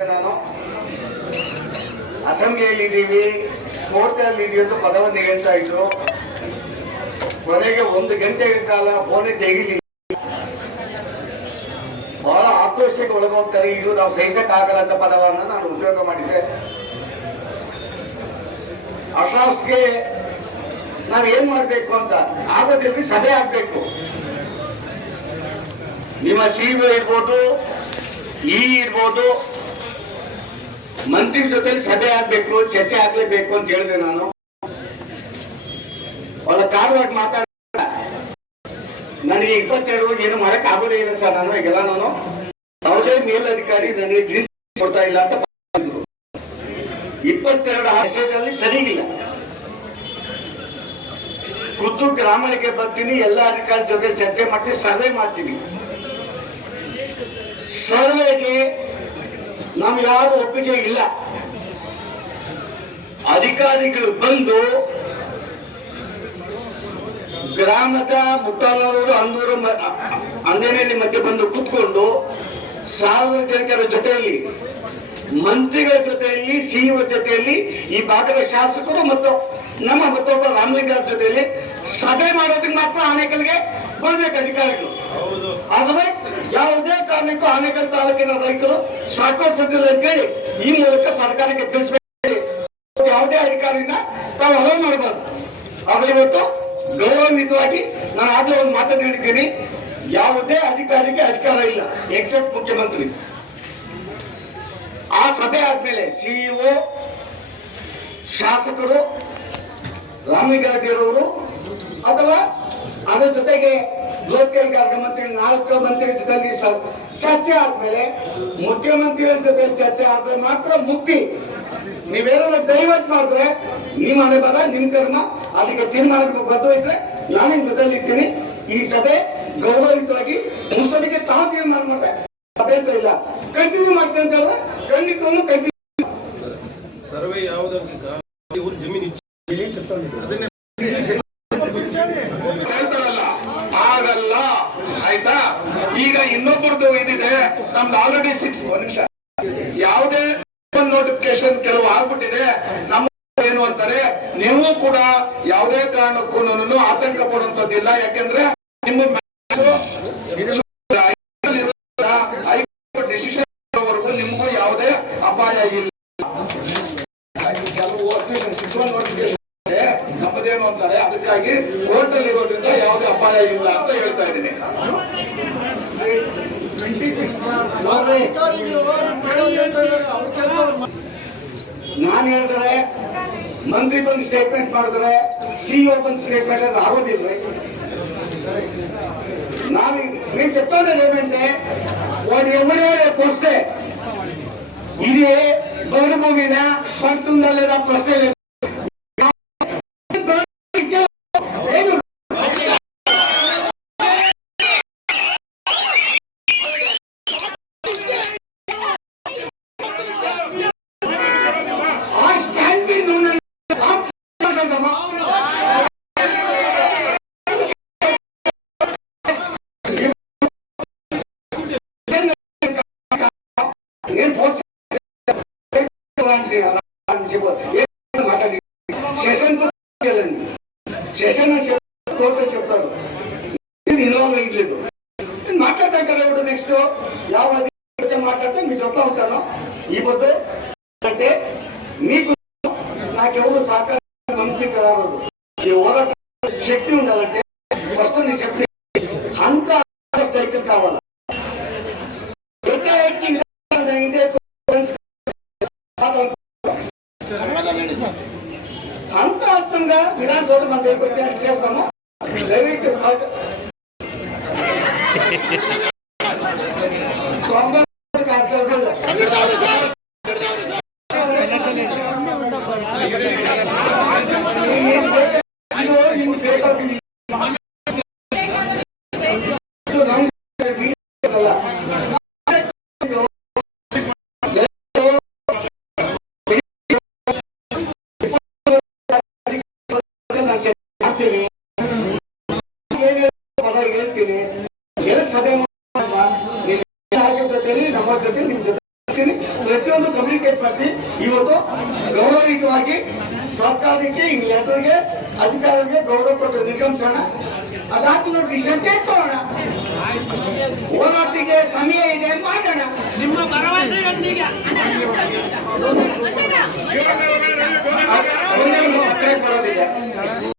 ನಾನು ಅಸೆಂಬ್ಲಿಯಲ್ಲಿದ್ದೀವಿ, ಕೋರ್ಟಲ್ಲಿದ್ದೀವಿ ಅಂತ ಪದವನ್ನು ಹೇಳ್ತಾ ಇದ್ರು. ಕೊನೆಗೆ 1 ಗಂಟೆ ಕಾಲ ಫೋನೇ ತೆಗಿಲಿ, ಬಹಳ ಆಕ್ರೋಶಕ್ಕೆ ಒಳಗೋಗ್ತಾರೆ. ಇದು ನಾವು ಸಹಿಸಕ್ಕಾಗಲ್ಲ ಅಂತ ಪದವನ್ನು ನಾನು ಉಪಯೋಗ ಮಾಡಿದ್ದೆ. ಅಷ್ಟಾಸ್ಗೆ ನಾವೇನ್ ಮಾಡ್ಬೇಕು ಅಂತ ಆಗೋದ್ರಲ್ಲಿ ಸಭೆ ಆಗ್ಬೇಕು. ನಿಮ್ಮ ಸಿಇಒ ಇರ್ಬೋದು, ಇರ್ಬೋದು, ಮಂತ್ರಿ ಜೊತೆ ಸಭೆ ಆಗ್ಬೇಕು, ಚರ್ಚೆ ಆಗ್ಲೇಬೇಕು ಅಂತ ಹೇಳಿದೆ. ನಾನು ಅವಳ ಕಾರವಾಗಿ ಮಾತಾಡ ನನಗೆ 22 ಏನು ಮಾಡಕ್ ಆಗೋದೇ ಇಲ್ಲ ಸರ್. ನಾನು ಈಗೆಲ್ಲ ನಾನು ಯಾವುದೇ ಮೇಲಧಿಕಾರಿ ನನಗೆ ಕೊಡ್ತಾ ಇಲ್ಲ ಅಂತ 22 ಆಶಯದಲ್ಲಿ ಸರಿಗಿಲ್ಲ. ಖುದ್ದು ಗ್ರಾಮಕ್ಕೆ ಬರ್ತೀನಿ, ಎಲ್ಲ ಅಧಿಕಾರಿ ಜೊತೆ ಚರ್ಚೆ ಮಾಡ್ತೀನಿ, ಸರ್ವೆ ಮಾಡ್ತೀನಿ. ಸರ್ವೆಗೆ ನಮ್ಗೆ ಯಾರು ಒಪ್ಪಿಗೆ ಇಲ್ಲ. ಅಧಿಕಾರಿಗಳು ಬಂದು ಗ್ರಾಮದ ಮುತ್ತಾಲೂರು, ಅಂದೂರು, ಅಂದೇನಹಳ್ಳಿ ಮಧ್ಯೆ ಬಂದು ಕೂತ್ಕೊಂಡು ಸಾರ್ವಜನಿಕರ ಜೊತೆಯಲ್ಲಿ, ಮಂತ್ರಿಗಳ ಜೊತೆಯಲ್ಲಿ, ಸಿಇಒ ಜೊತೆಯಲ್ಲಿ, ಈ ಭಾಗದ ಶಾಸಕರು ಮತ್ತು ನಮ್ಮ ಮತ್ತೊಬ್ಬ ರಾಮಲಿಂಗರ ಜೊತೆಯಲ್ಲಿ ಸಭೆ ಮಾಡೋದಕ್ಕೆ ಮಾತ್ರ ಆನೇಕಲ್ಗೆ ಬರ್ಬೇಕು ಅಧಿಕಾರಿಗಳು. ಆದರೆ ಯಾವುದೇ ಕಾರಣಕ್ಕೂ ಆನೇಕಲ್ ತಾಲೂಕಿನ ರೈತರು ಸಾಕೋ ಸದ್ದಿಲ್ಲ ಅಂತ ಹೇಳಿ ಈ ಮೂಲಕ ಸರ್ಕಾರಕ್ಕೆ ತಿಳಿಸಬೇಕು. ಯಾವುದೇ ಅಧಿಕಾರಿನ ತಾವು ಅಲೋ ಮಾಡಬಾರ್ದು. ಆದ್ರೆ ಇವತ್ತು ಗೌರವಾನ್ವಿತವಾಗಿ ನಾನು ಆಗ್ಲೇ ಒಂದು ಮಾತನ್ನು ಹೇಳಿದ್ದೀನಿ, ಯಾವುದೇ ಅಧಿಕಾರಿಗೆ ಅಧಿಕಾರ ಇಲ್ಲ ಎಕ್ಸೆಪ್ಟ್ ಮುಖ್ಯಮಂತ್ರಿ. ಆ ಸಭೆ ಆದ್ಮೇಲೆ ಸಿಇಒ, ಶಾಸಕರು, ರಾಮಲಿಂಗಾರೆಡ್ಡಿಯವರು ಅಥವಾ ಅದರ ಜೊತೆಗೆ ಲೋಕೈಗಾರಿಕಾ ಮಂತ್ರಿ 4 ಮಂತ್ರಿ ಜೊತೆಲಿ ಚರ್ಚೆ ಆದ್ಮೇಲೆ, ಮುಖ್ಯಮಂತ್ರಿಗಳ ಜೊತೆ ಚರ್ಚೆ ಆದ್ರೆ ಮಾತ್ರ ಮುಕ್ತಿ. ನೀವೇನಾದ್ರು ಡೈವರ್ಟ್ ಮಾಡಿದ್ರೆ ನಿಮ್ಮ ಹಣೆ ಬರ, ನಿಮ್ ಕರ್ಮ. ಅದಕ್ಕೆ ತೀರ್ಮಾನಕ್ಕೆ ಗೊತ್ತಿದ್ರೆ ನಾನು ನಿಮ್ ಜೊತೆಲಿ ಇರ್ತೀನಿ. ಈ ಸಭೆ ಗೌರವಯುತವಾಗಿ ಮುಸಲಿಗೆ ತಾವು ತೀರ್ಮಾನ ಮಾಡಿದ್ರೆ ಸಭೆ ಅಂತ ಇಲ್ಲ, ಕಂಟಿನ್ಯೂ ಮಾಡ್ತೀನಿ ಅಂತ ಹೇಳಿದ್ರೆ ಖಂಡಿತವನ್ನು ಕಂಟಿನ್ಯೂ. ಸರ್ವೆ ಯಾವುದಕ್ಕೆ ಜಮೀನು ಆಗಲ್ಲ, ಆಯ್ತಾ? ಈಗ ಇನ್ನೊಬ್ಬರದು ಇದಿದೆ, ನಮ್ದು ಆಲ್ರೆಡಿ 6 ನಿಮಿಷ ಯಾವುದೇ ನೋಟಿಫಿಕೇಶನ್ ಕೆಲವು ಆಗ್ಬಿಟ್ಟಿದೆ. ನಮ್ಮ ಏನು ಅಂತಾರೆ, ನೀವು ಕೂಡ ಯಾವುದೇ ಕಾರಣಕ್ಕೂ ಆತಂಕ ಪಡುವಂತದ್ದಿಲ್ಲ. ಯಾಕೆಂದ್ರೆ ನಿಮ್ಮ ಡಿಸಿಷನ್ ನಿಮಗೂ ಯಾವುದೇ ಅಪಾಯ ಇಲ್ಲ. ಕೆಲವು ನೋಟಿಫಿಕೇಶನ್ ನಮ್ಮದೇನು ಅಂತಾರೆ, ಅದಕ್ಕಾಗಿ ಕೋರ್ಟಲ್ಲಿ ಇರೋದ್ರಿಂದ ಯಾವುದೇ ಅಪಾಯ ಇಲ್ಲ ಅಂತ ಹೇಳ್ತಾ ಇದ್ದೀನಿ. ನಾನು ಹೇಳಿದ್ರೆ ಮಂತ್ರಿ ಬಂದು ಸ್ಟೇಟ್ಮೆಂಟ್ ಮಾಡಿದ್ರೆ, ಸಿಇಒ ಬಂದು ಸ್ಟೇಟ್ಮೆಂಟ್ ಅದು ಆಗೋದಿಲ್ಲ. నేను చెప్తాను ఏమంటే, వాడు ఎవడే వస్తే ఇది గౌరవ భూమిన పడుతుందా లేదా ప్రశ్న లేదు. సెషన్ కోర్టు చెప్తాడు, ఇన్వాల్వ్ అయ్యలేదు. మాట్లాడతాం కదా. ఇప్పుడు నెక్స్ట్ ಯಾವ మాట్లాడితే మీకు చెప్తా ఉంటాను. ఈ పొద్దు అంటే మీకు నాకెవరు సహకారం మంత్రి కావాలి. ఈ పోరాట శక్తి ఉండాలంటే ఫస్ట్ నీ శక్తి అంత సైకిల్ కావాలి. అంత అర్థంగా విధానసభ మన దగ్గర చేస్తాము. దయవిಟ್ಟು ಸಭೆ ನಮ್ಮ ಜೊತೆ ನಿಮ್ ಜೊತೆ ಪ್ರತಿಯೊಂದು ಕಮ್ಯುನಿಕೇಟ್ ಮಾಡಿ ಇವತ್ತು ಗೌರವಯುತವಾಗಿ ಸರ್ಕಾರಕ್ಕೆ ಈ ಲೆಟರ್ಗೆ ಅಧಿಕಾರಿಗೆ ಗೌರವ ಕೊಟ್ಟು ನಿರ್ಗಮಿಸೋಣ. ಅದಾದ್ಮೇಲೆ ಡಿಸಿಷನ್ ತೆಗೆದುಕೊಳ್ಳೋಣ. ಹೋರಾಟಿಗೆ ಸಮಯ ಇದೆ, ಮಾಡೋಣ. ನಿಮ್ಮ ಭರವಸೆಯೊಂದಿಗೆ ಒಂದೇ ಒಂದು ಅಪ್ಡೇಟ್ ಬರೋದಿದೆ.